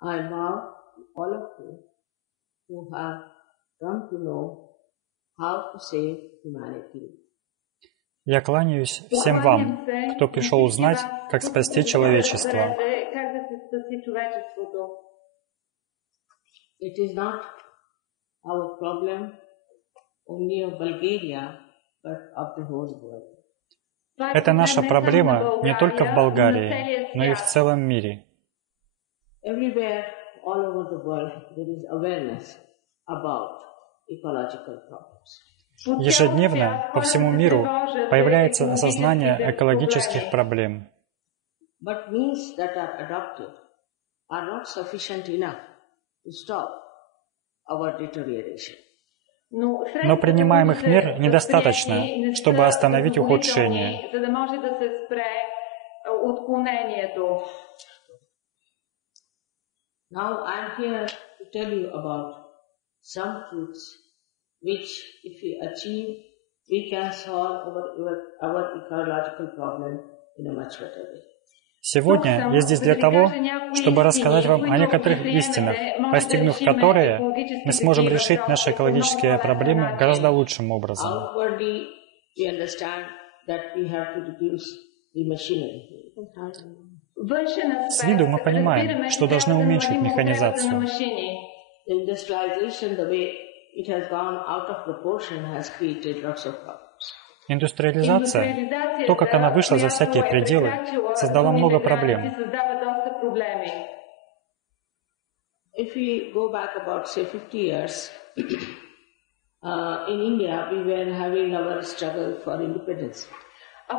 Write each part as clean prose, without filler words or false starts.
I vow to all of you who have come to know how to save humanity. Я кланяюсь всем вам, кто пришел узнать, как спасти человечество. It is not our problem only of Bulgaria, but of the whole world. Это наша проблема не только в Болгарии, но и в целом мире. Everywhere, all over the world, there is awareness about ecological problems. Ежедневно по всему миру появляется осознание экологических проблем. But means that are adopted are not sufficient enough to stop our deterioration. Но принимаемых мер недостаточно, чтобы остановить ухудшение. Now I am here to tell you about some truths which, if we achieve, we can solve our ecological problem in a much better way. Сегодня я здесь для того, чтобы рассказать вам о некоторых истинах, постигнув которые, мы сможем решить наши экологические проблемы гораздо лучшим образом. С виду мы понимаем, что должны уменьшить механизацию. Индустриализация, то, как она вышла за всякие пределы, создала много проблем.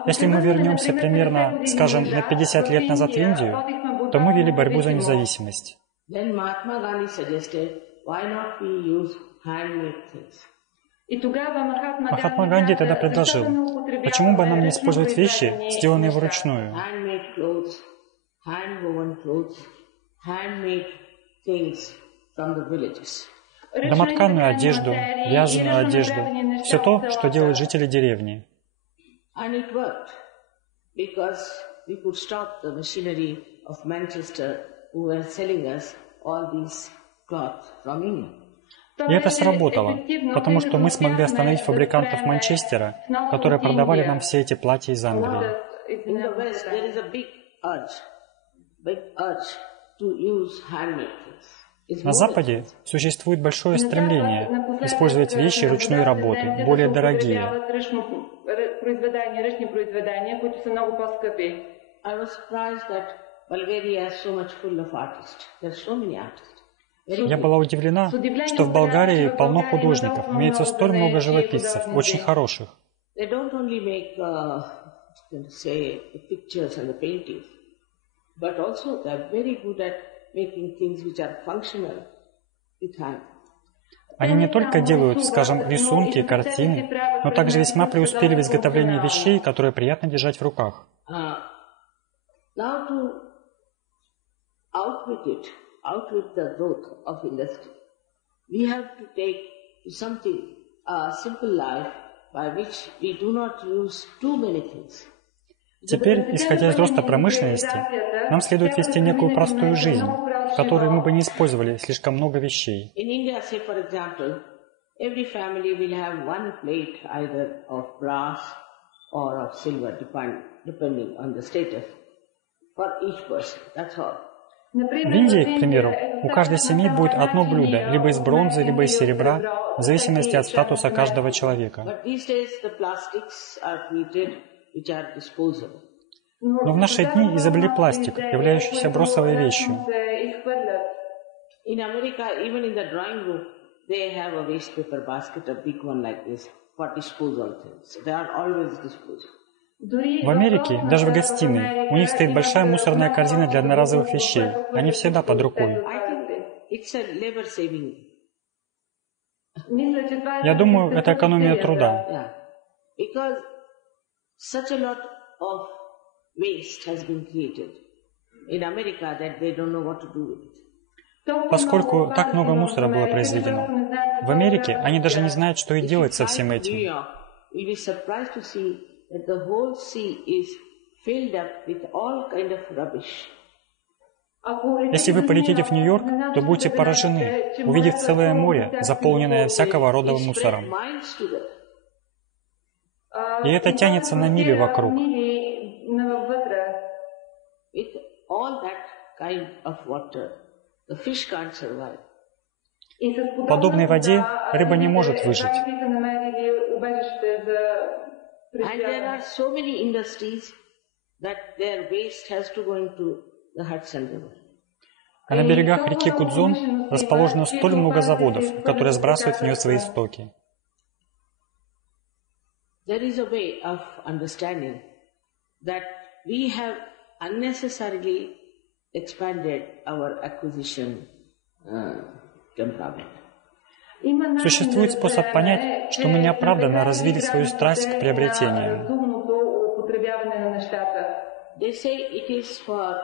Если мы вернемся примерно, скажем, на 50 лет назад в Индию, то мы вели борьбу за независимость. Махатма Ганди тогда предложил, почему бы нам не использовать вещи, сделанные вручную? Домотканную одежду, вязаную одежду, все то, что делают жители деревни. И это сработало, потому что мы смогли остановить фабрикантов Манчестера, которые продавали нам все эти платья из Англии. На Западе существует большое стремление использовать вещи ручной работы, более дорогие. Я была удивлена, что в Болгарии полно художников, имеется столь много живописцев, очень хороших. Они не только делают, скажем, рисунки и картины, но также весьма преуспели в изготовлении вещей, которые приятно держать в руках. Outwith the growth of industry, we have to take something, a simple life by which we do not use too many things. Теперь, исходя из роста промышленности, нам следует вести некую простую жизнь, в которой мы бы не использовали слишком много вещей. In India, say for example, every family will have one plate either of brass or of silver, depending on the status, for each person. That's all. В Индии, к примеру, у каждой семьи будет одно блюдо, либо из бронзы, либо из серебра, в зависимости от статуса каждого человека. Но в наши дни изобрели пластик, являющийся бросовой вещью. В Америке, даже в гостиной, у них стоит большая мусорная корзина для одноразовых вещей. Они всегда под рукой. Я думаю, это экономия труда. Поскольку так много мусора было произведено. В Америке они даже не знают, что и делать со всем этим. That the whole sea is filled up with all kind of rubbish. Если вы полетите в Нью-Йорк, то будете поражены, увидев целое море, заполненное всякого рода мусором. И это тянется на мили вокруг. В подобной воде рыба не может выжить. А на берегах реки Гудзон расположено столь много заводов, которые сбрасывают в нее свои стоки. There is a way of understanding that we have unnecessarily expanded our acquisition temperament. Существует способ понять, что мы неоправданно развили свою страсть к приобретениям. They say it is for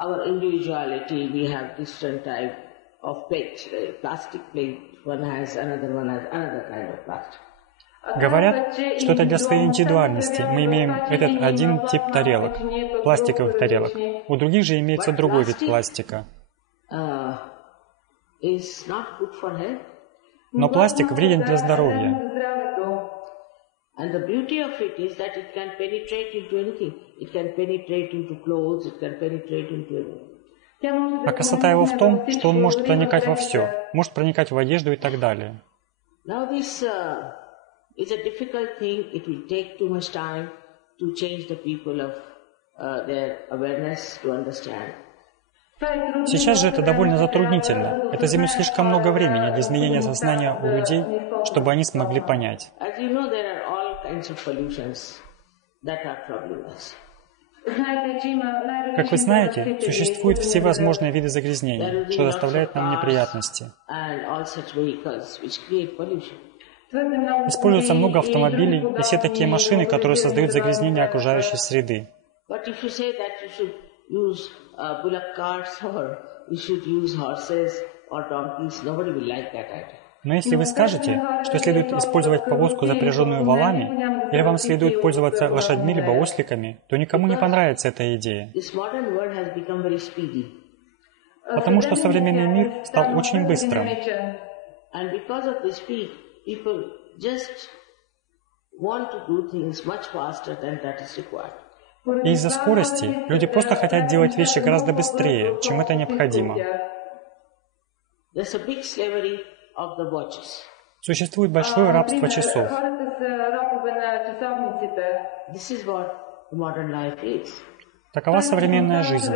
our individuality. We have different type of plates. Plastic plate, one has another kind of plastic. Говорят, что это для своей индивидуальности. Мы имеем этот один тип тарелок, пластиковых тарелок. У других же имеется другой вид пластика. Но пластик вреден для здоровья. А красота его в том, что он может проникать во все, может проникать в одежду и так далее. It's a difficult thing. It will take too much time to change the people of their awareness to understand. Сейчас же это довольно затруднительно. Это займет слишком много времени для изменения сознания у людей, чтобы они смогли понять. Как вы знаете, существуют все возможные виды загрязнений, что доставляет нам неприятности. Используется много автомобилей и все такие машины, которые создают загрязнение окружающей среды. Но если вы скажете, что следует использовать повозку, запряженную валами, или вам следует пользоваться лошадьми либо осликами, то никому не понравится эта идея. Потому что современный мир стал очень быстрым. People just want to do things much faster than that is required. И из-за скорости люди просто хотят делать вещи гораздо быстрее, чем это необходимо. Существует большое рабство часов. Такова современная жизнь.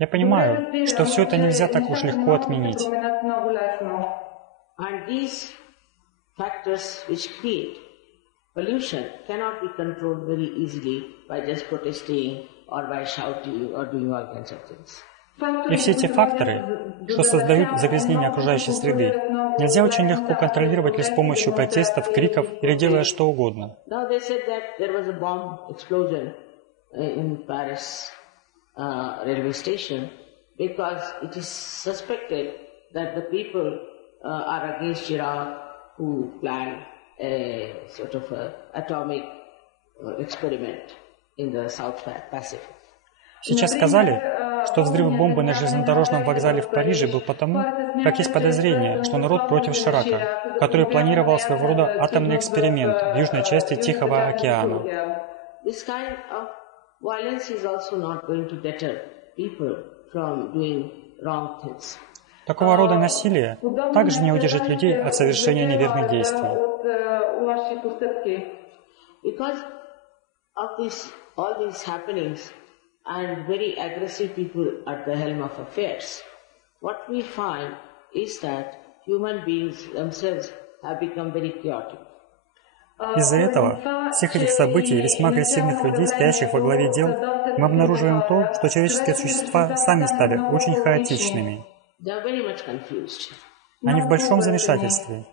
Я понимаю, что все это нельзя так уж легко отменить. И все эти факторы, что создают загрязнение окружающей среды, нельзя очень легко контролировать лишь с помощью протестов, криков или делая что угодно. Railway station because it is suspected that the people are against Iraq who planned a sort of atomic experiment in the South Pacific. Сейчас сказали, что взрыв бомбы на железнодорожном вокзале в Париже был потому, как есть подозрение, что народ против Ширака, который планировал своего рода атомный эксперимент в южной части Тихого океана. Violence is also not going to deter people from doing wrong things. Такого рода насилие также не удержит людей от совершения неверных действий. Because of all these happenings and very aggressive people at the helm of affairs, what we find is that human beings themselves have become very chaotic. Из-за этого, всех этих событий и весьма агрессивных людей, стоящих во главе дел, мы обнаруживаем то, что человеческие существа сами стали очень хаотичными. Они в большом замешательстве.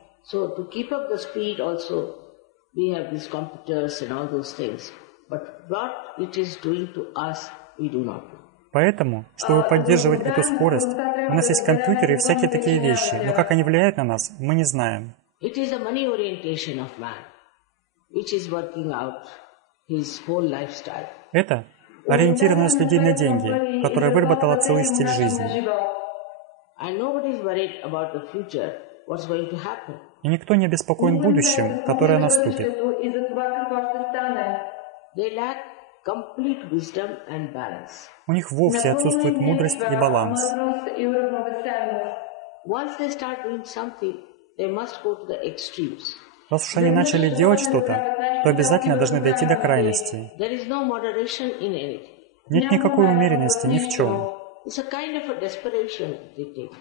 Поэтому, чтобы поддерживать эту скорость, у нас есть компьютеры и всякие такие вещи, но как они влияют на нас, мы не знаем. Which is working out his whole lifestyle. Это ориентированность людей на деньги, которая выработала целый стиль жизни. And nobody is worried about the future, what's going to happen. И никто не обеспокоен будущим, которое наступит. They lack complete wisdom and balance. У них вовсе отсутствует мудрость и баланс. Once they start doing something, they must go to the extremes. Раз уж они начали делать что-то, то обязательно должны дойти до крайности. There is no moderation in anything. Нет никакой умеренности ни в чем. It's a kind of a desperation they take.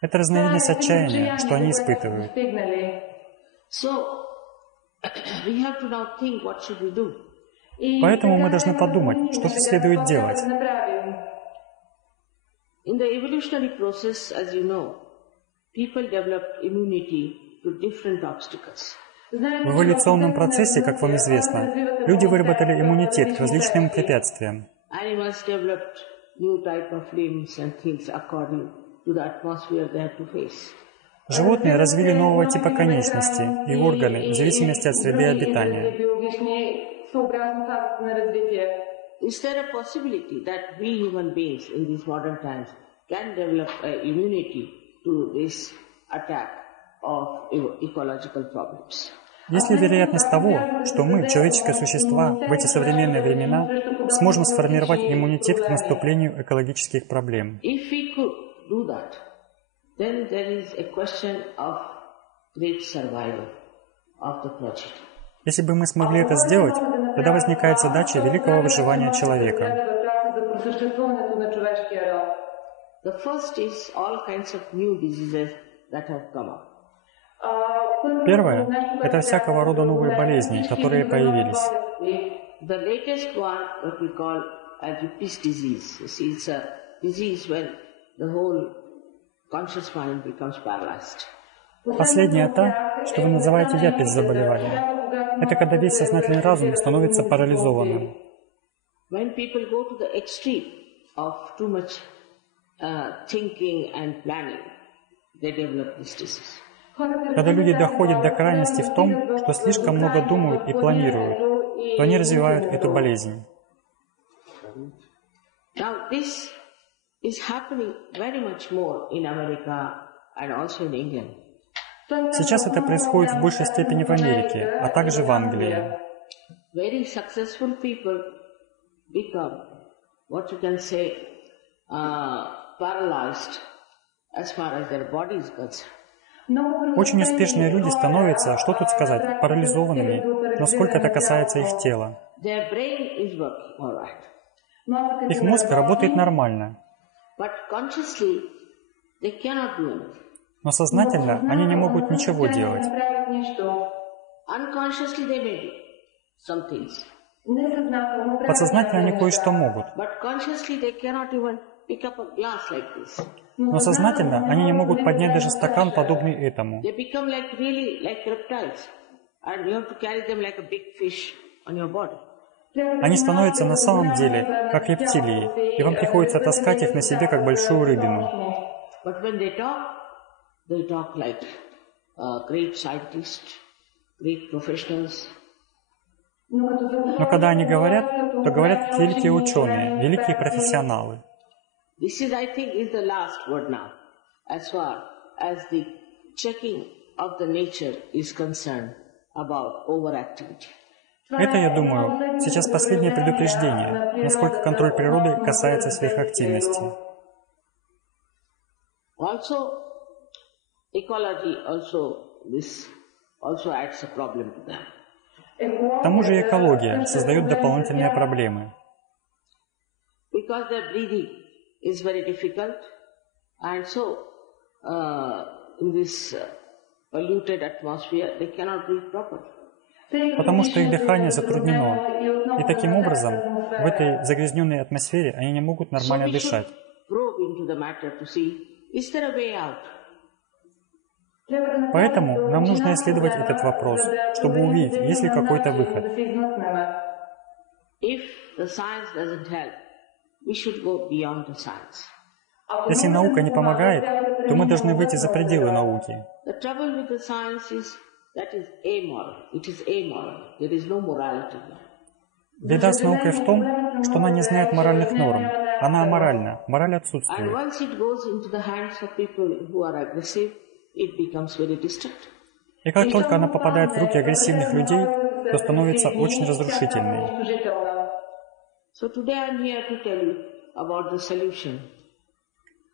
Это разновидность отчаяния, что они испытывают. So, we have to now think what should we do. Поэтому мы должны подумать, что же следует делать. In the evolutionary process, as you know, people developed immunity to different obstacles. В эволюционном процессе, как вам известно, люди выработали иммунитет к различным препятствиям. Animals developed new type of limbs and things according to the atmosphere they had to face. Животные развили нового типа конечности и органы в зависимости от среды обитания. Is there a possibility that we human beings in these modern times can develop immunity to this attack of ecological problems? Есть ли вероятность того, что мы, человеческие существа, в эти современные времена сможем сформировать иммунитет к наступлению экологических проблем? If we could do that, then there is a question of great survival of the progeny. Если бы мы смогли это сделать, тогда возникает задача великого выживания человека. The first is all kinds of new diseases that have come up. Первое – это всякого рода новые болезни, которые появились. The latest one, what we call as Lupus disease. You see, it's a disease when the whole conscious mind becomes paralyzed. Последнее – та, что вы называете япис заболеванием. Это когда весь сознательный разум становится парализованным. When people go to the extreme of too much thinking and planning, they develop this disease. Когда люди доходят до крайности в том, что слишком много думают и планируют, то они развивают эту болезнь. Now this is happening very much more in America and also in England. Сейчас это происходит в большей степени в Америке, а также в Англии. Very successful people become, what you can say, paralyzed as far as their body is concerned. Очень успешные люди становятся, что тут сказать, парализованными, насколько это касается их тела. Their brain is working all right. Их мозг работает нормально, But consciously, they cannot do anything. но сознательно они не могут ничего делать. Unconsciously, they may do some things. Подсознательно они кое-что могут, But consciously, they cannot even pick up a glass like this. но сознательно они не могут поднять даже стакан, подобный этому. They become like really like reptiles. And you have to carry them like a big fish on your body. Они становятся на самом деле как рептилии, и вам приходится таскать их на себе, как большую рыбину. But when they talk like great scientists, great professionals. Но когда они говорят, то говорят как великие ученые, великие профессионалы. This is, I think, is the last word now, as far as the checking of the nature is concerned about overactivity. Это, я думаю, сейчас последнее предупреждение, насколько контроль природы касается сверхактивности. Also, ecology also adds a problem to them. К тому же экология создает дополнительные проблемы. Because their breathing is very difficult, and so in this polluted atmosphere, they cannot breathe properly. Потому что их дыхание затруднено, и таким образом в этой загрязненной атмосфере они не могут нормально дышать. Поэтому нам нужно исследовать этот вопрос, чтобы увидеть, есть ли какой-то выход. Если наука не помогает, то мы должны выйти за пределы науки. Беда с наукой в том, что она не знает моральных норм. Она аморальна, мораль And отсутствует. once it goes into the hands of people who are aggressive, it becomes very destructive. И как только она попадает в руки агрессивных людей, то становится очень разрушительной. So today I'm here to tell you about the solution.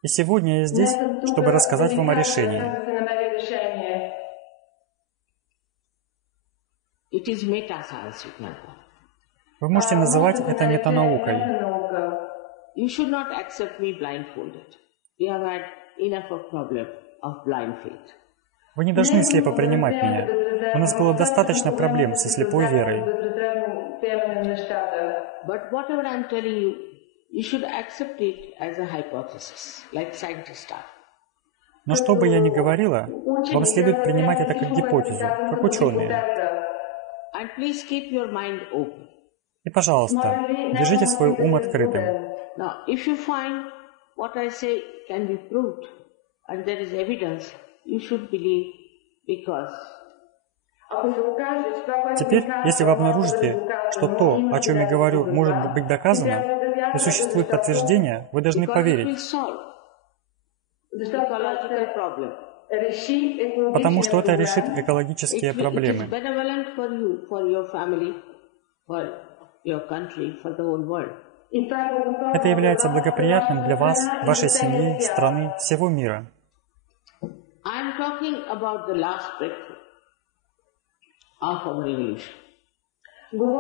И сегодня я здесь, чтобы рассказать вам о решении. It is meta-science, you can call. Вы можете называть это метанаукой. You should not accept me blindfolded. We have had enough of problem of blind faith. Вы не должны слепо принимать меня. У нас было достаточно проблем со слепой верой. But whatever I'm telling you, you should accept it as a hypothesis, like scientists are. Но что бы я ни говорила, вам следует принимать это как гипотезу, как ученые. And please keep your mind open. И, пожалуйста, держите свой ум открытым. Now, if you find what I say can be proved, and there is evidence, you should believe because Теперь, если вы обнаружите, что то, о чем я говорю, может быть доказано, и существует подтверждение, вы должны it поверить, will solve the ecological problem. потому что это решит экологические It is проблемы. benevolent for you, for your family, for your country, for the whole world. Это является благоприятным для вас, вашей семьи, страны, всего мира. I am talking about the last breakthrough of our evolution.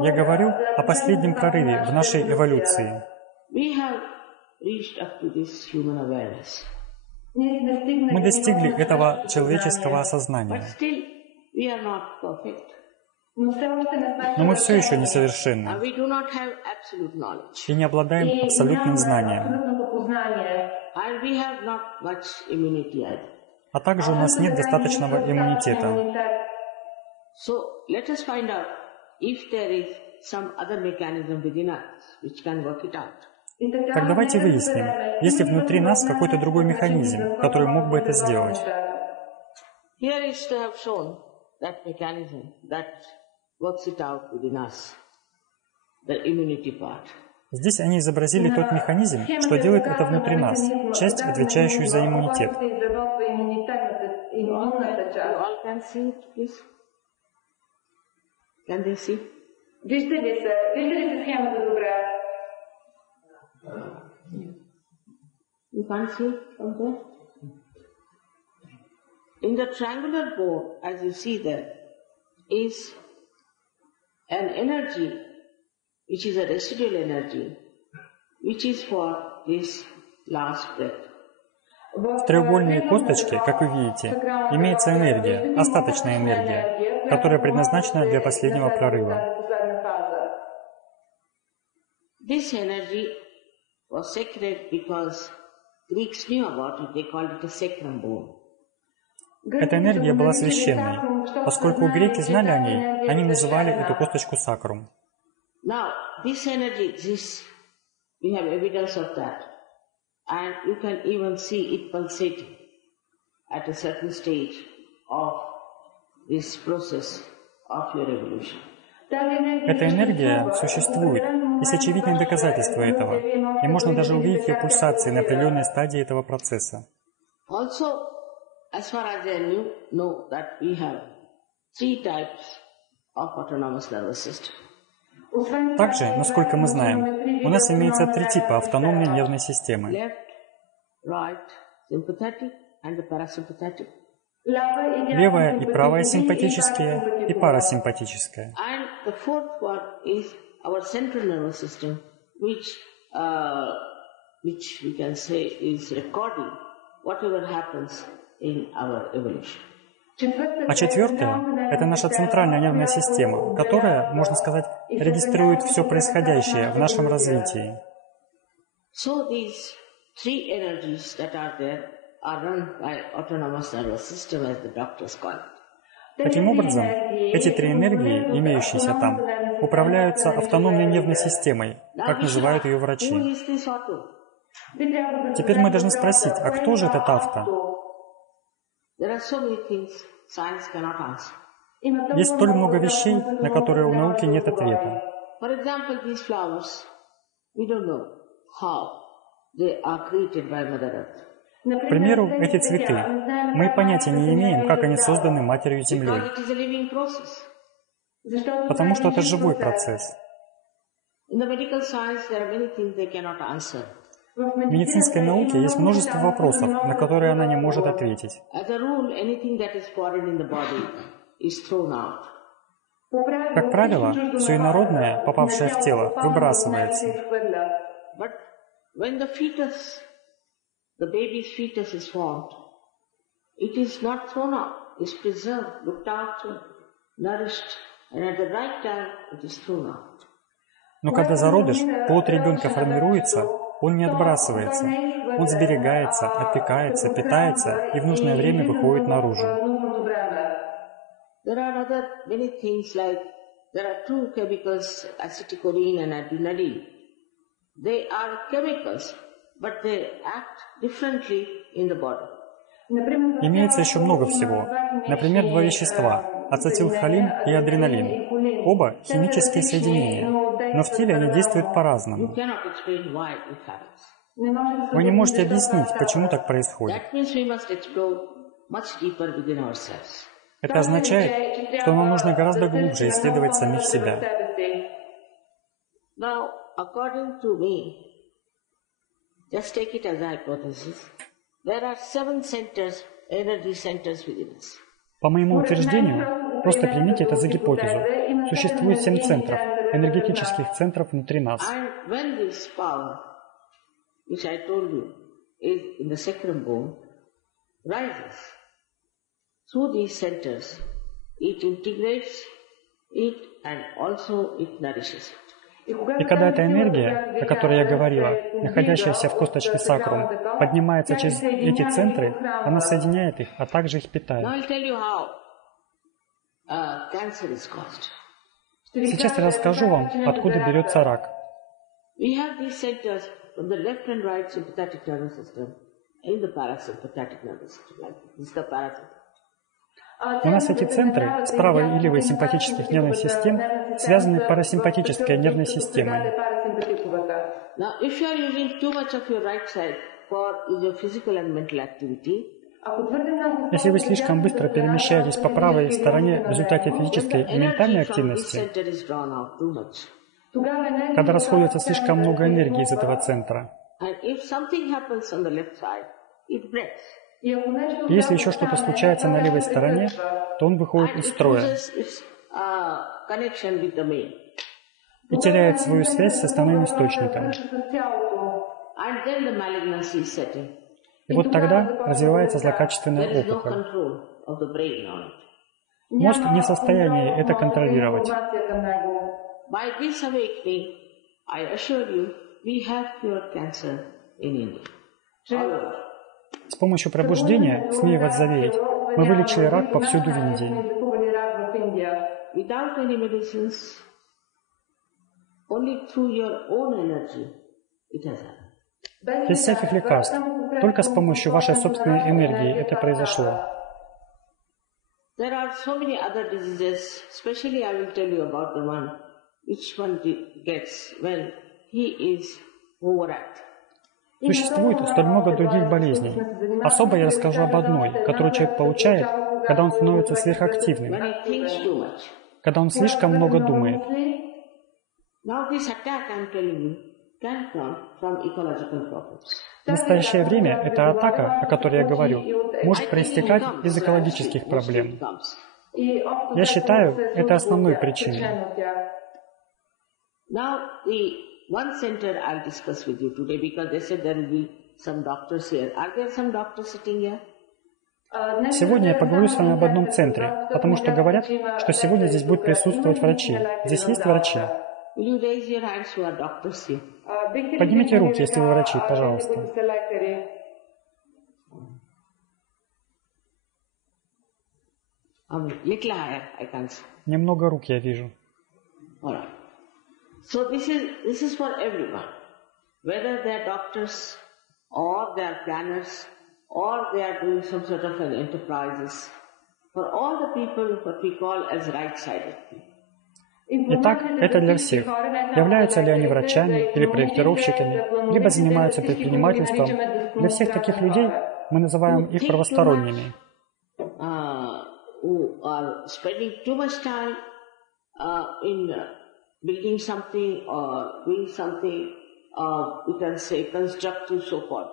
Я говорю о последнем прорыве в нашей эволюции. We have reached up to this human awareness. Мы достигли этого человеческого But осознания, still, we are not perfect. но мы все еще And несовершенны we do not have absolute knowledge. и не обладаем абсолютным знанием, And we have not much immunity either. а также у нас нет достаточного иммунитета. So, let us find out if there is some other mechanism within us which can work it out. Так давайте выясним, есть ли внутри нас какой-то другой механизм, который мог бы это сделать. Here is to have shown that mechanism that works it out within us, the immunity part. Здесь они изобразили тот механизм, что делает это внутри нас, часть, отвечающую за иммунитет. You all can see it, please? Can they see? You can't see it from there? In the triangular bone, as you see there, is an energy which is a residual energy, which is for this last breath. В треугольной косточке, как вы видите, имеется энергия, остаточная энергия, которая предназначена для последнего прорыва. This energy was sacred because Greeks knew about it. They called it a sacrum bone. Эта энергия была священной. Поскольку греки знали о ней, они называли эту косточку сакрум. Now, this energy exists. We have evidence of that. And you can even see it pulsating at a certain stage of this process of your evolution. Эта энергия существует, есть очевидные доказательства этого, и можно даже увидеть ее пульсации на определенной стадии этого процесса. Also, as far as I know that we have 3 types of autonomous nervous system. Также, насколько мы знаем, у нас имеется 3 типа автономной нервной системы. Left, right, sympathetic and the parasympathetic. Левая и правая симпатические и парасимпатическая. And the fourth one is our central nervous system, which we can say is recording whatever happens in our evolution. А четвертое – это наша центральная нервная система, которая, можно сказать, регистрирует все происходящее в нашем развитии. So these 3 energies that are there are run by autonomous nervous system, as the doctors call it. Таким образом, эти 3 энергии, имеющиеся там, управляются автономной нервной системой, как называют ее врачи. Who is this auto? Теперь мы должны спросить, а кто же этот авто? There are so many things science cannot answer. Есть столь много вещей, на которые у науки нет ответа. For example, these flowers, we don't know how they are created by Mother Earth. К примеру, эти цветы. Мы понятия не имеем, как они созданы Матерью Землей, Because it is a living process. потому что это живой процесс. In the medical science, there are many things they cannot answer. В медицинской науке есть множество вопросов, на которые она не может ответить. As a rule, anything that is foreign in the body is thrown out. Как правило, все инородное, попавшее в тело, выбрасывается. But when the fetus, the baby's fetus is formed, it is not thrown out. It's preserved, looked after, nourished, and at the right time it is thrown out. Но когда зародыш, плод ребенка формируется, он не отбрасывается. Он сберегается, опекается, питается и в нужное время выходит наружу. There are other many things like there are two chemicals, acetylcholine and adrenaline. They are chemicals, but they act differently in the body. Имеется еще много всего. Например, два вещества – ацетилхолин и адреналин. Оба – химические соединения, но в теле они действуют по-разному. You cannot explain why it happens. Вы не можете объяснить, почему так происходит. That means we must explore much deeper within ourselves. Это означает, что нам нужно гораздо глубже исследовать самих себя. Now, according to me, just take it as a hypothesis, there are 7 centers, energy centers within us. По моему утверждению, просто примите это за гипотезу. Существует 7 центров, энергетических центров внутри нас. And when this power, which I told you, is in the sacrum bone, rises through these centers, it integrates it and also it nourishes it. И когда эта энергия, о которой я говорила, находящаяся в косточке сакрум, поднимается через эти центры, она соединяет их, а также их Now питает. I'll tell you how cancer is caused. Сейчас я расскажу вам, откуда берется рак. We have these centers from the left and right sympathetic nervous system in the parasympathetic nervous system. Like this is the parasympathetic. У нас эти центры с правой и левой симпатических нервных систем связаны парасимпатической нервной системой. Now, if you are using too much of your right side for your physical and mental activity, Если вы слишком быстро перемещаетесь по правой стороне в результате физической и ментальной активности, center is drawn out too much. когда расходуется слишком много энергии из этого центра, And if something happens on the left side, it breaks. если еще что-то случается на левой стороне, то он выходит And из it строя loses its connection with the main. и теряет свою связь с основным источником. And then the malignancy is setting. И вот тогда развивается There злокачественная is no опухоль. control of the brain on it. Мозг не в состоянии это контролировать. By this awakening, I assure you, we have cured cancer in India. All over. С помощью пробуждения, смею вас заверить, мы вылечили рак повсюду в Индии. Without any medicines, only through your own energy, it has happened. Без всяких лекарств, только с помощью вашей собственной энергии это произошло. There are so many other diseases, especially I will tell you about the one which one gets when he is overactive. Существует столь много других болезней. Особо я расскажу об одной, которую человек получает, когда он становится сверхактивным, When he thinks too much. когда он слишком много думает. Now this attack I'm telling you can come from ecological problems. В настоящее время эта атака, о которой я говорю, может проистекать из экологических проблем. Я считаю, это основной причиной. Now the one center I'll discuss with you today because they said there will be some doctors here. Are there some doctors sitting here? Сегодня я поговорю с вами об одном центре, потому что говорят, что сегодня здесь будут присутствовать врачи. Здесь есть врачи. Will you raise your hands who are doctors here? Поднимите руки, если вы врачи, пожалуйста. Little higher, I can't see. Немного рук я вижу. All right. So this is for everyone, whether they are doctors or they are planners or they are doing some sort of an enterprises. For all the people what we call as right-sided people. Итак, это для всех. Являются ли они врачами или проектировщиками, либо занимаются предпринимательством. Для всех таких людей мы называем их правосторонними. Who are spending too much time in building something or doing something, we can say constructive so-called.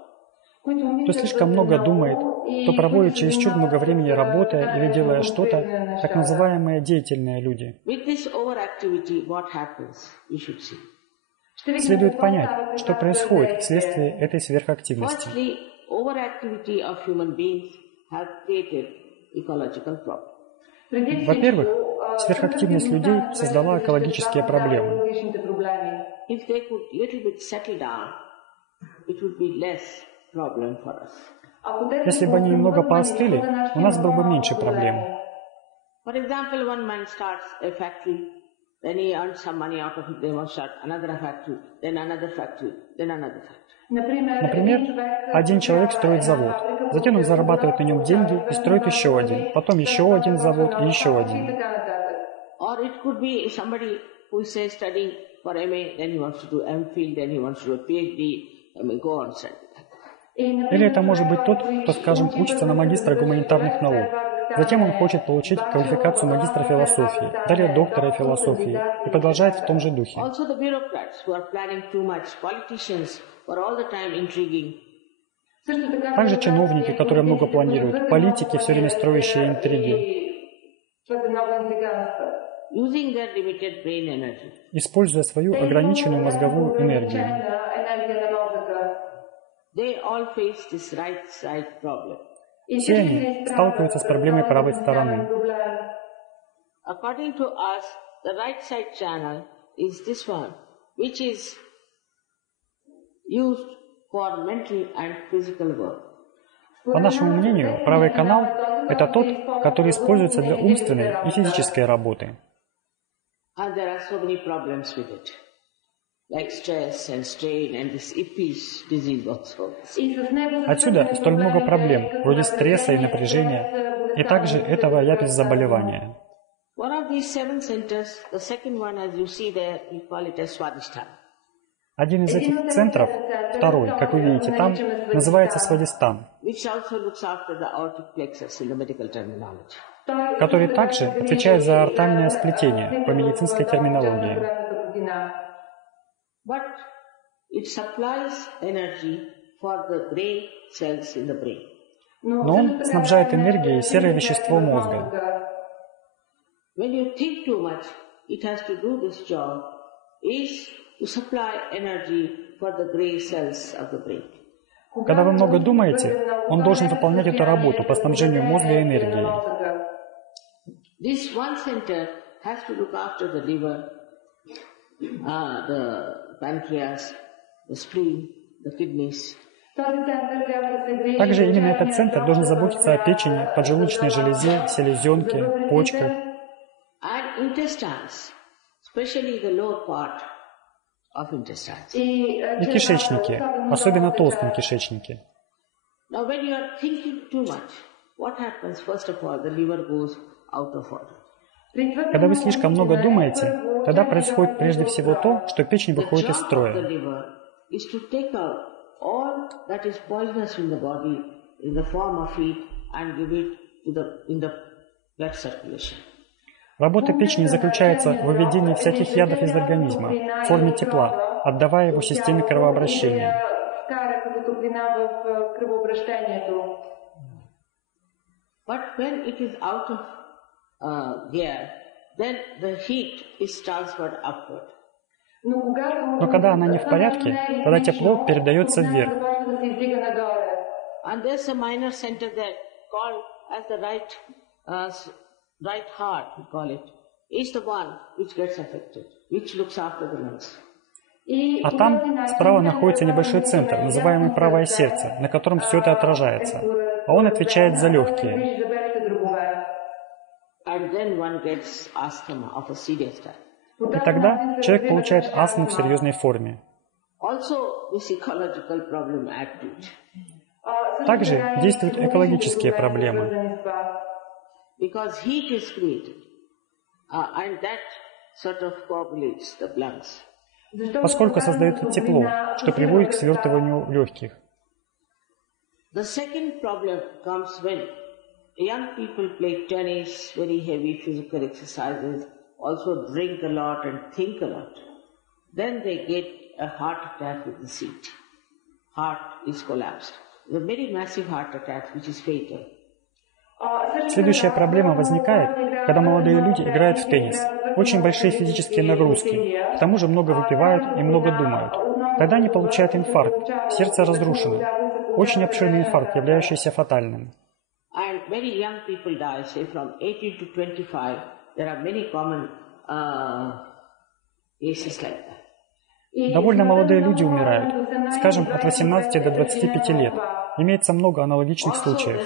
Кто слишком много думает, кто проводит чересчур много времени работая или делая что-то, так называемые деятельные люди. Следует понять, что происходит вследствие этой сверхактивности. Во-первых, сверхактивность людей создала экологические проблемы. Если бы они немного поостыли, у нас было бы меньше проблем. Например, один человек строит завод, затем он зарабатывает на нем деньги и строит еще один, потом еще один завод и еще один. Или это может быть тот, кто, скажем, учится на магистра гуманитарных наук. Затем он хочет получить квалификацию магистра философии, далее доктора философии и продолжает в том же духе. Также чиновники, которые много планируют, политики, все время строящие интриги, используя свою ограниченную мозговую энергию. Все они сталкиваются с проблемой правой стороны. По нашему мнению, правый канал – это тот, который используется для умственной и физической работы. Отсюда столь много проблем, вроде стресса и напряжения, и также этого заболевания. Один из этих центров, второй, как вы видите там, называется Свадистан, который также отвечает за аортальное сплетение по медицинской терминологии. Но он снабжает энергией серое вещество мозга. Когда вы много думаете, он должен выполнять эту работу по снабжению мозга энергией. Также именно этот центр должен заботиться о печени, поджелудочной железе, селезенке, почках и кишечнике, особенно толстом кишечнике. Когда вы слишком много думаете, тогда происходит прежде всего то, что печень выходит из строя. Работа печени заключается в выведении всяких ядов из организма в форме тепла, отдавая его системе кровообращения. Но когда она не в порядке, тогда тепло передается вверх. А там справа находится небольшой центр, называемый правое сердце, на котором все это отражается. А он отвечает за легкие. И тогда человек получает астму в серьезной форме. Также действуют экологические проблемы. sort of coagulates the lungs. поскольку создает тепло, что приводит к свертыванию легких. The second problem comes when young people play tennis, very heavy physical exercises, also drink a lot and think a lot. Then they get a heart attack with the seat. Heart is collapsed. The very massive heart attack, which is fatal. Следующая проблема возникает, когда молодые люди играют в теннис. Очень большие физические нагрузки, к тому же много выпивают и много думают. Тогда они получают инфаркт, сердце разрушено. Очень обширный инфаркт, являющийся фатальным. And very young people die, say from 18 to 25. There are many common cases like that. Довольно молодые люди умирают, скажем, от 18 до 25 лет. Имеется много аналогичных случаев.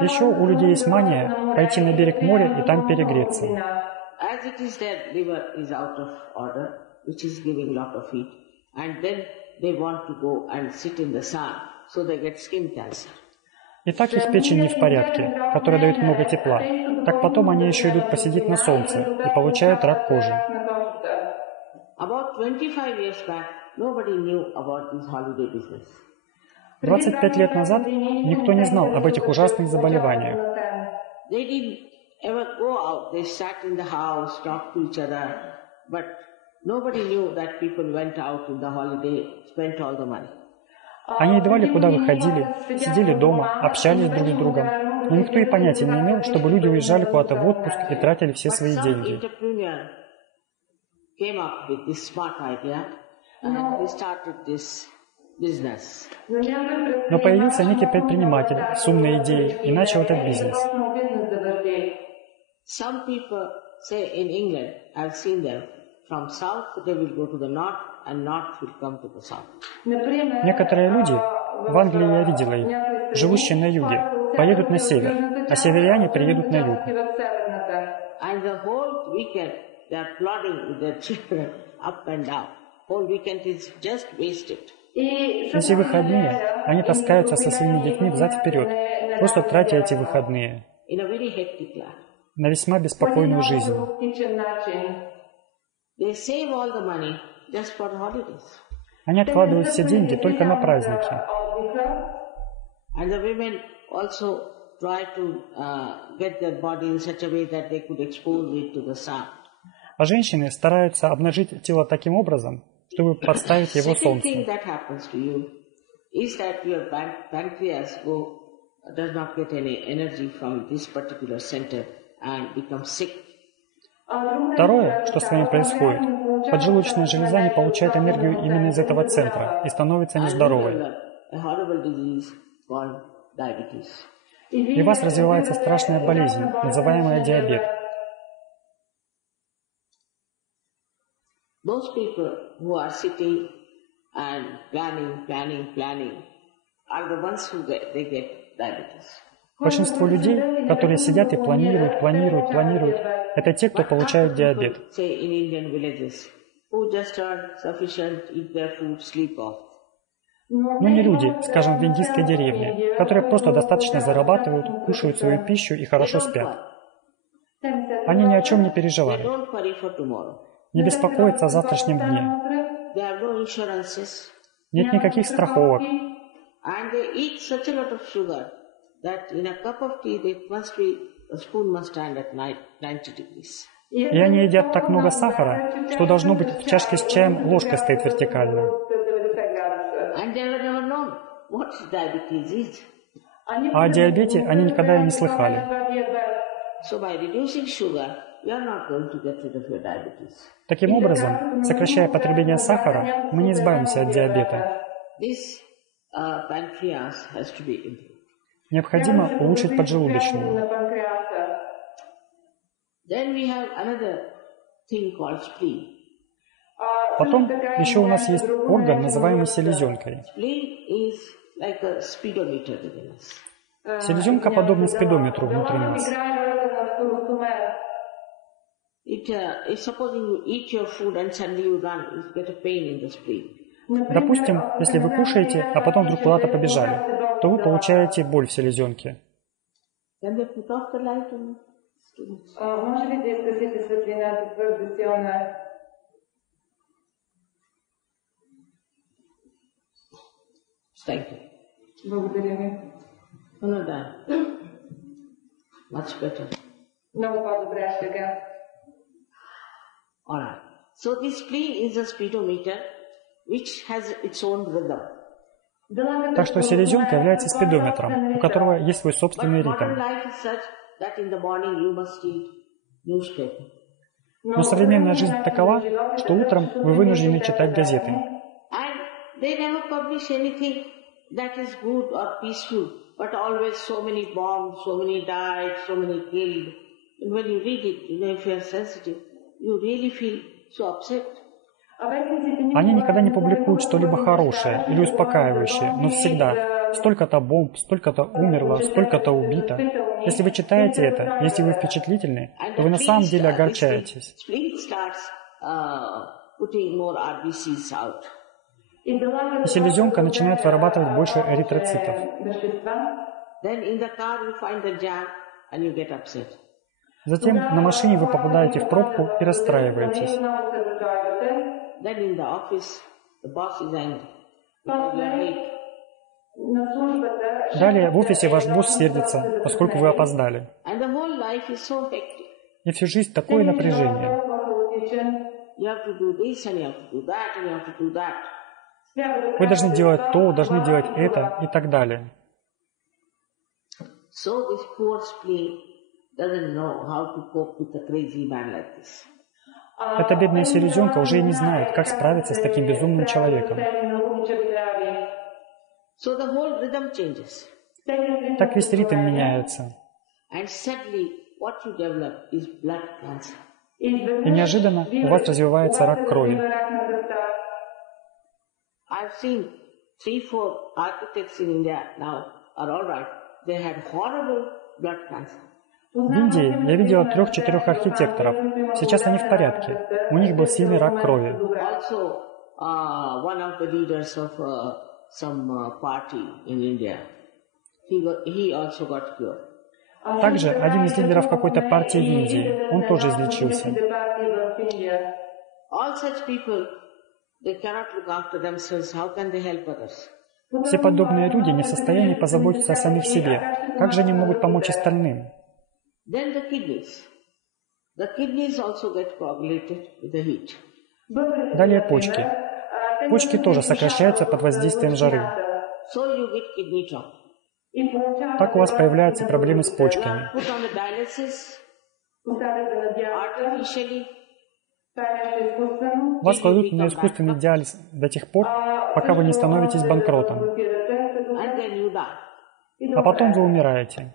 Еще у людей есть мания пойти на берег моря и там перегреться. И так их печень не в порядке, которая дает много тепла. Так потом они еще идут посидеть на солнце и получают рак кожи. 25 лет назад никто не знал об этих ужасных заболеваниях. Они едва ли куда выходили, сидели дома, общались друг с другом, но никто и понятия не имел, чтобы люди уезжали куда-то в отпуск и тратили все свои деньги. Но появился некий предприниматель с умной идеей и начал этот бизнес. Некоторые люди, в Англии я видела их, живущие на юге, поедут на север, а северяне приедут на юг. И все выходные они таскаются со своими детьми взад-вперед, просто тратя эти выходные на весьма беспокойную жизнь. Они откладывают все деньги только на праздники. А женщины стараются обнажить тело таким образом, чтобы подставить его солнцу. Второе, что с вами происходит, поджелудочная железа не получает энергию именно из этого центра и становится нездоровой. И у вас развивается страшная болезнь, называемая диабет. Большинство людей, которые сидят и планируют, это те, кто получают диабет. Но не люди, скажем, в индийской деревне, которые просто достаточно зарабатывают, кушают свою пищу и хорошо спят. Они ни о чем не переживают, не беспокоятся о завтрашнем дне. Нет никаких страховок. И они едят так много сахара, что должно быть в чашке с чаем ложка стоит вертикально. А о диабете они никогда и не слыхали. Таким образом, сокращая потребление сахара, мы не избавимся от диабета. Необходимо улучшить поджелудочную. Потом еще у нас есть орган, называемый селезенкой. Селезенка подобна спидометру внутри нас. Допустим, если вы кушаете, а потом вдруг куда-то побежали. то вы получаете боль в селезенке. Can they put off the light on students? Може ли да изгасите светлината твърде силна? Thank you. Благодаря ви. No, that. Much better. Много по-добре сега. Alright. So this spleen is a speedometer which has its own rhythm. Так что селезенка является спидометром, у которого есть свой собственный ритм. Но современная жизнь такова, что утром вы вынуждены читать газеты. Они никогда не публикуют что-либо хорошее или успокаивающее, но всегда столько-то бомб, столько-то умерло, столько-то убито. Если вы читаете это, если вы впечатлительны, то вы на самом деле огорчаетесь. И селезенка начинает вырабатывать больше эритроцитов. Затем на машине вы попадаете в пробку и расстраиваетесь. Далее в офисе ваш босс сердится, поскольку вы опоздали. И всю жизнь такое напряжение. Вы должны делать то, должны делать это и так далее. Эта бедная селезенка уже и не знает, как справиться с таким безумным человеком. Так весь ритм меняется. И неожиданно у вас развивается рак крови. В Индии я видела 3-4 архитекторов. Сейчас они в порядке. У них был сильный рак крови. Также один из лидеров какой-то партии в Индии, он тоже излечился. Все подобные люди не в состоянии позаботиться о самих себе. Как же они могут помочь остальным? Далее почки. Почки тоже сокращаются под воздействием жары. Так у вас появляются проблемы с почками. Вас кладут на искусственный диализ до тех пор, пока вы не становитесь банкротом. А потом вы умираете.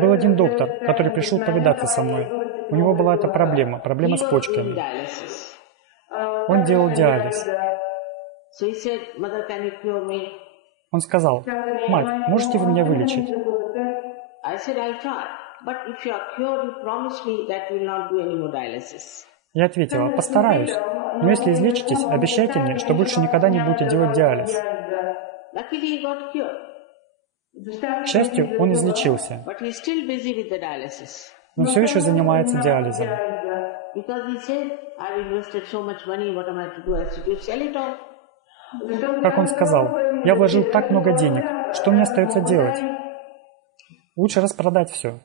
Был один доктор, который пришел повидаться со мной. У него была эта проблема с почками. Он делал диализ. Он сказал: «Мать, можете вы меня вылечить?» Я ответила: «Постараюсь. Но если излечитесь, обещайте мне, что больше никогда не будете делать диализ». К счастью, он излечился, но все еще занимается диализом. Как он сказал: «Я вложил так много денег, что мне остается делать? Лучше распродать все».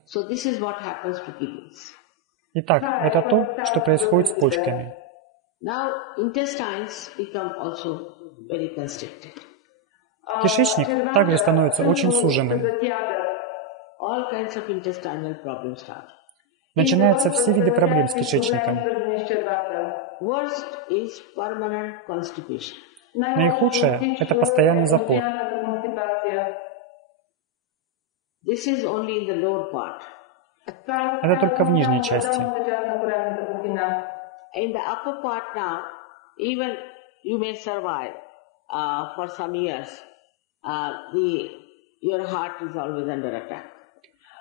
Итак, это то, что происходит с почками. Кишечник также становится очень суженным. Начинаются все виды проблем с кишечником. Наихудшее – это постоянный запор. Это только в нижней части.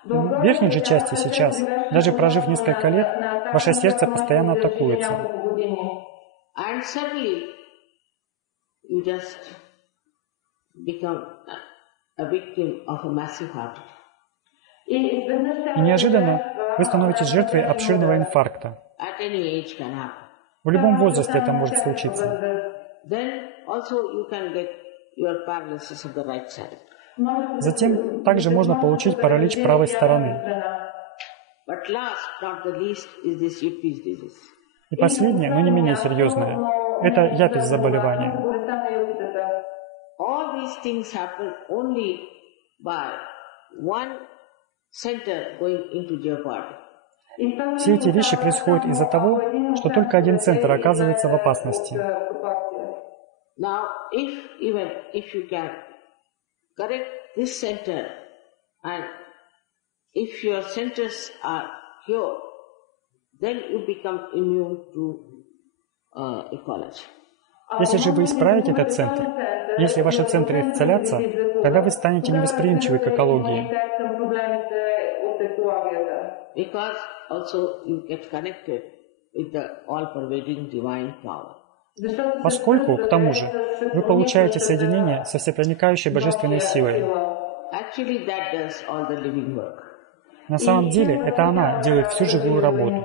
В верхней же части сейчас, даже прожив несколько лет, ваше сердце постоянно атакуется. And suddenly, you just become a victim of a massive heart attack. И неожиданно вы становитесь жертвой обширного инфаркта. At any age can happen. В любом возрасте это может случиться. Then also you can get your paralysis of the right side. Затем также можно получить паралич правой стороны. But last, not the least, is this Yuppies disease. И последнее, но не менее серьезное, это япис заболевание. All these things happen only by one center going into jeopardy. Все эти вещи происходят из-за того, что только один центр оказывается в опасности. Now, if you can correct this center, and if your centers are cured, then you become immune to ecology. Если же вы исправите этот центр, если ваши центры исцелятся, тогда вы станете невосприимчивы к экологии. Because also you get connected with the all-pervading divine power. Поскольку, к тому же, вы получаете соединение со всепроникающей божественной силой. Actually, that does all the living work. На самом деле, это она делает всю живую работу.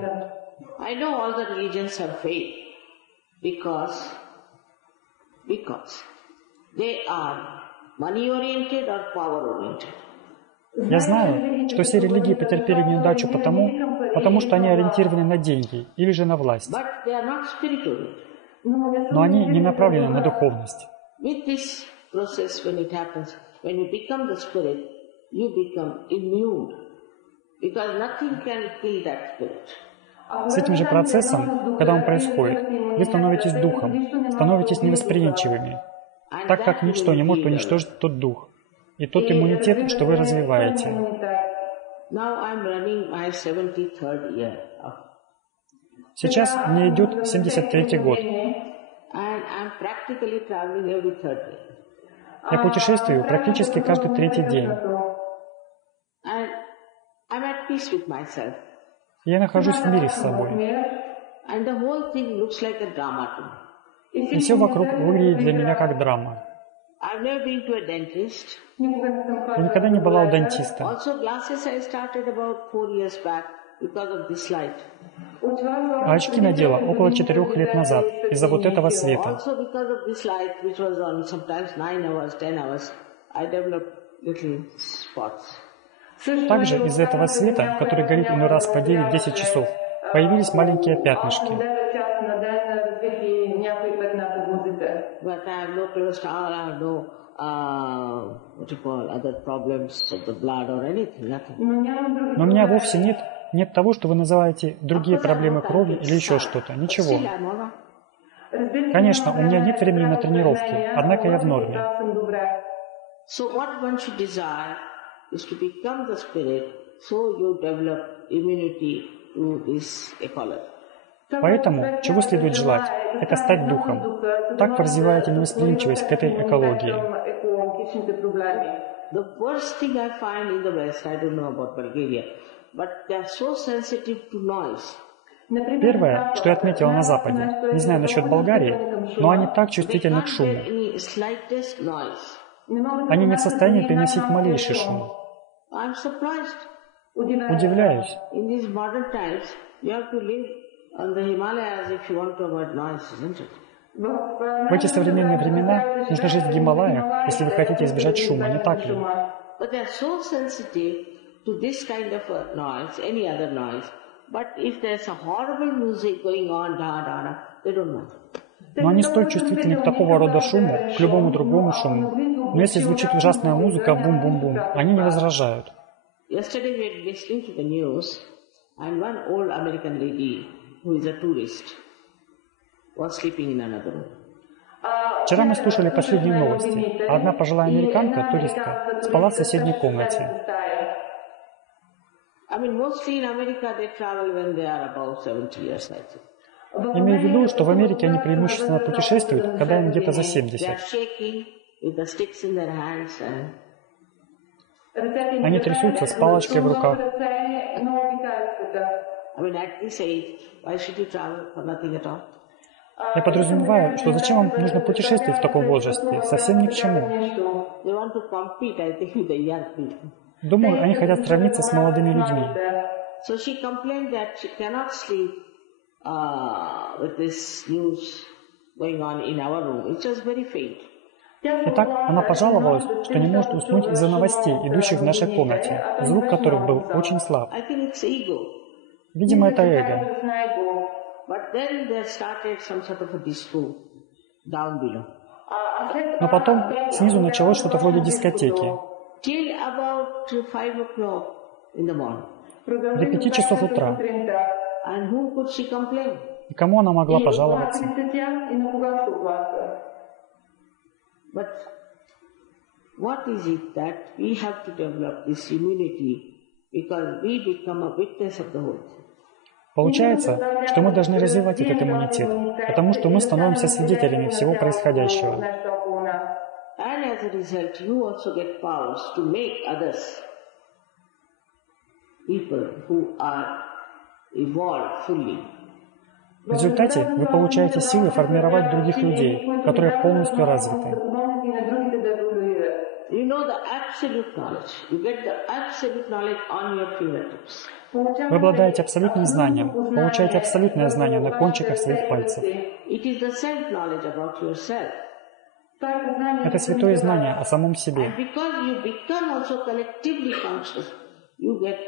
I know all the religions are fake because they are money-oriented or power-oriented. Я знаю, что все религии потерпели неудачу потому что они ориентированы на деньги или же на власть. But they are not spiritual. Но они не направлены на духовность. With this process, when it happens, when you become the spirit, you become immune. Because nothing can kill that spirit. С этим же процессом, когда он происходит, вы становитесь духом, становитесь невосприимчивыми, так как ничто не может уничтожить тот дух и тот иммунитет, что вы развиваете. Сейчас мне идет 73-й год. Я путешествую практически каждый третий день. Я нахожусь в мире с собой. И все вокруг выглядит для меня как драма. Я никогда не была у дантиста. А очки надела около 4 лет назад из-за вот этого света. Также из-за этого света, который горит иной раз по 9-10 часов, появились маленькие пятнышки. Но у меня вовсе нет того, что вы называете другие проблемы крови или еще что-то. Ничего. Конечно, у меня нет времени на тренировки, однако я в норме. Is to become the spirit, so you develop immunity to this ecology. Поэтому, чего следует желать, это стать духом. Так вы развиваете невосприимчивость к этой экологии. The worst thing I find in the West, I don't know about Bulgaria, but they are so sensitive to noise. Первое, что я отметила на Западе, не знаю насчет Болгарии, но они так чувствительны к шуму. Они не в состоянии переносить малейший шум. Удивляюсь. В эти современные времена нужно жить в Гималаях, если вы хотите избежать шума, не так ли? Но они столь чувствительны к такого рода шуму, к любому другому шуму. Но если звучит ужасная музыка, бум-бум-бум, они не возражают. Вчера мы слушали последние новости, а одна пожилая американка, туристка, спала в соседней комнате. Имею в виду, что в Америке они преимущественно путешествуют, когда им где-то за 70. Они трясутся с палочкой в руках. I mean, at this age, why should you travel for nothing at all? Я подразумеваю, что зачем вам нужно путешествовать в таком возрасте? Совсем ни к чему. They want to compete, I think, with the young people. Думаю, они хотят сравниться с молодыми людьми. So she complained that she cannot sleep with this news going on in our room. It was very faint. Итак, она пожаловалась, что не может уснуть из-за новостей, идущих в нашей комнате, звук которых был очень слаб. I think it's ego. Видимо, это эго. But then there started some sort of a disco down below. Но потом снизу началось что-то вроде дискотеки. Till about 5 o'clock in the morning. До 5 часов утра. And who could she complain? И кому она могла пожаловаться? But what is it that we have to develop this immunity because we become a witness of the whole thing? Получается, что мы должны развивать этот иммунитет, потому что мы становимся свидетелями всего происходящего. And as a result, you also get powers to make others people who are evolved fully. В результате вы получаете силы формировать других людей, которые полностью развиты. You know the absolute knowledge. You get the absolute knowledge on your fingertips. Вы обладаете абсолютным знанием, получаете абсолютное знание на кончиках своих пальцев. It is the self-knowledge about yourself. Это святое знание о самом себе. And because you become also collectively conscious, you get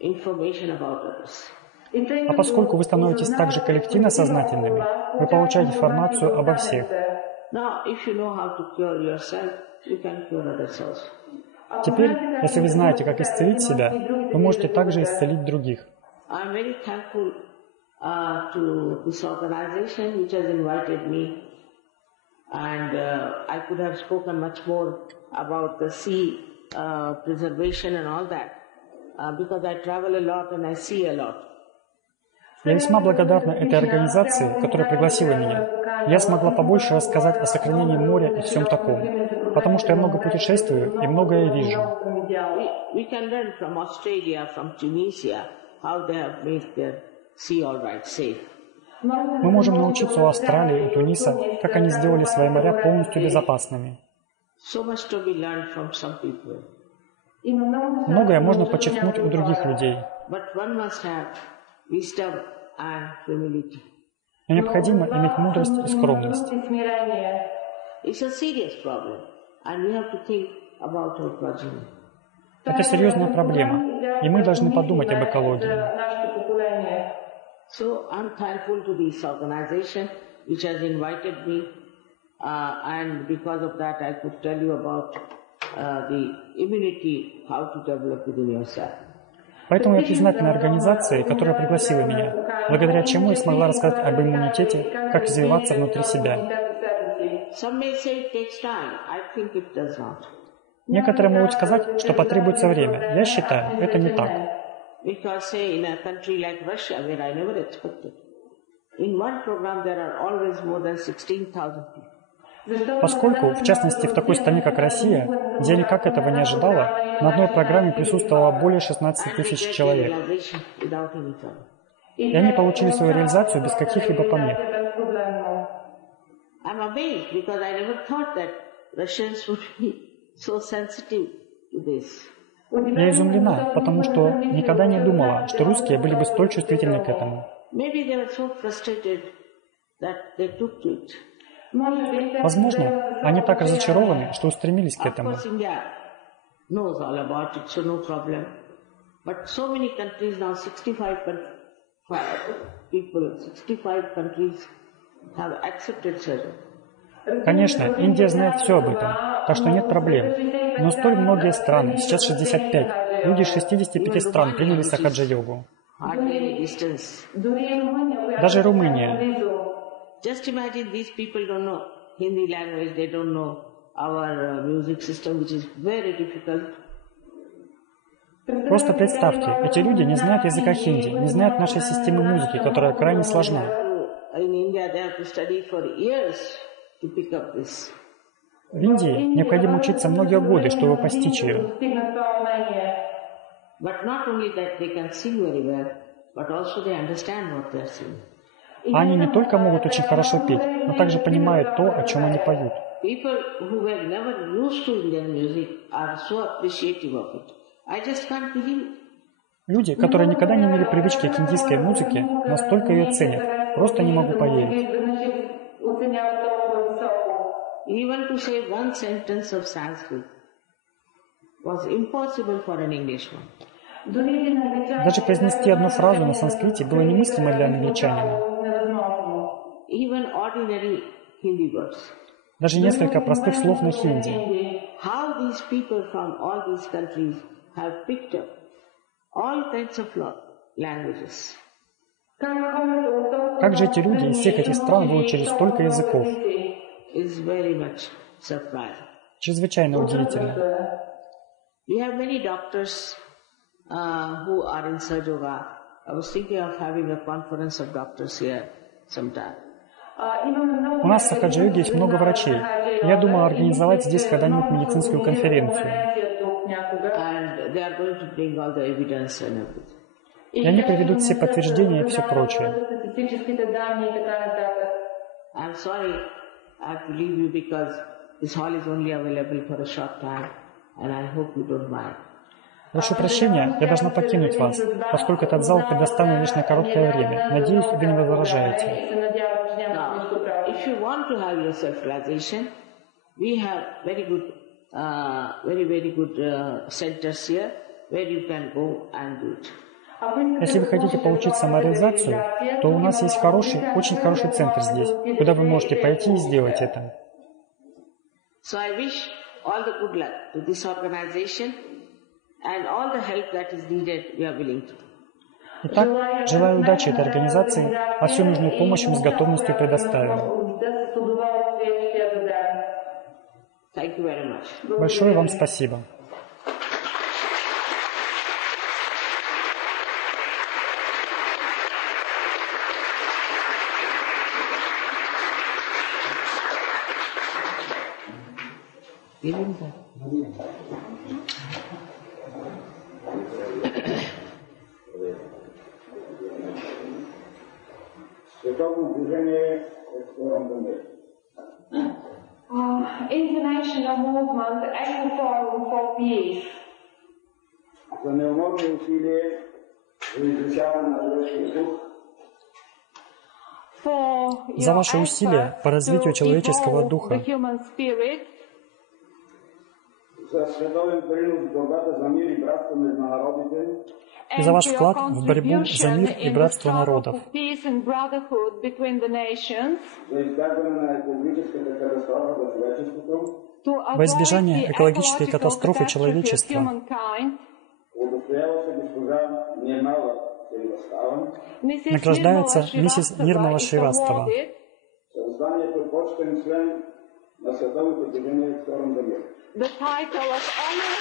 information about others. А поскольку вы становитесь также коллективно сознательными, вы получаете информацию обо всех. Now, if you know how to cure yourself, you can cure others also. Теперь, если вы знаете, как исцелить себя, вы можете также исцелить других. I'm very thankful to this organization which has invited me, and I could have spoken much more about the sea preservation and all that, because I travel a lot and I see a lot. Я весьма благодарна этой организации, которая пригласила меня. Я смогла побольше рассказать о сохранении моря и всем таком, потому что я много путешествую и многое вижу. We can learn from Australia, from Tunisia, how they have made their sea all right, safe. Мы можем научиться у Австралии, у Туниса, как они сделали свои моря полностью безопасными. So much to be learned from some people. Многое можно почерпнуть у других людей. But one must have wisdom and humility. Но необходимо иметь мудрость и скромность. It's a serious problem, and we have to think about our progeny. Это серьезная проблема, и мы должны подумать об экологии. So I'm thankful to this organization which has invited me, and because of that I could tell you about the immunity, how to develop within yourself. Поэтому я признательна организации, которая пригласила меня, благодаря чему я смогла рассказать об иммунитете, как развиваться внутри себя. Некоторые могут сказать, что потребуется время. Я считаю, это не так. Поскольку, в частности, в такой стране, как Россия, где я никак этого не ожидала, на одной программе присутствовало более 16 тысяч человек. И они получили свою реализацию без каких-либо помех. Я изумлена, потому что никогда не думала, что русские были бы столь чувствительны к этому. Возможно, они так разочарованы, что устремились к этому. Конечно, Индия знает все об этом, так что нет проблем. Но столь многие страны, сейчас 65, люди из 65 стран приняли сахаджа-йогу. Даже Румыния. Just imagine these people don't know Hindi language, they don't know our music system, which is very difficult. Просто представьте, эти люди не знают языка хинди, не знают нашей системы музыки, которая крайне сложна. В Индии необходимо учиться многие годы, чтобы постичь ее. But not only that they can sing very well, but also they understand what they are singing. Они не только могут очень хорошо петь, но также понимают то, о чем они поют. People who were never used to Indian music are so appreciative of it. I just can't believe. Люди, которые никогда не имели привычки к индийской музыке, настолько ее ценят. Просто не могу поверить. Even to say one sentence of Sanskrit was impossible for an Englishman. Даже произнести одну фразу на санскрите было немыслимо для англичанина. Even ordinary Hindi words. Даже несколько простых слов на хинди. How these people from all these countries have picked up all kinds of languages. Как же эти люди из всех этих стран выучили столько языков? Is very much surprising. Чрезвычайно удивительно. We have many doctors who are in Sajoga. I was thinking of having a conference of doctors here sometime. У нас в Сахаджа-йоге есть много врачей. Я думал организовать здесь когда-нибудь медицинскую конференцию. And they are going to bring all the evidence and everything. И они приведут все подтверждения и все прочее. I'm sorry I have to leave you because this hall is only available for a short time and I hope you don't mind. Прошу прощения, я должна покинуть вас, поскольку этот зал предоставлен лишь на короткое время. Надеюсь, вы не возражаете. Now, if you want to have your self-realization, we have very good centers here where you can go and do it. Если вы хотите получить самореализацию, то у нас есть очень хороший центр здесь, куда вы можете пойти и сделать это. So I wish all the good luck to this organization and all the help that is needed we are willing to. Итак, желаю удачи этой организации, а всю нужную помощь мы с готовностью предоставим. Thank you very much. Большое вам спасибо. International movement and forum for peace. За неуморни усилия за изучаване на човешкия дух. За ваши усилия по развитию человеческого духа. За световен принос в борбата за мир и братство между народите. И за ваш вклад в борьбу за мир и братство народов. Во избежание экологической катастрофы человечества. Награждается миссис Нирмала Шривастава. The title of honor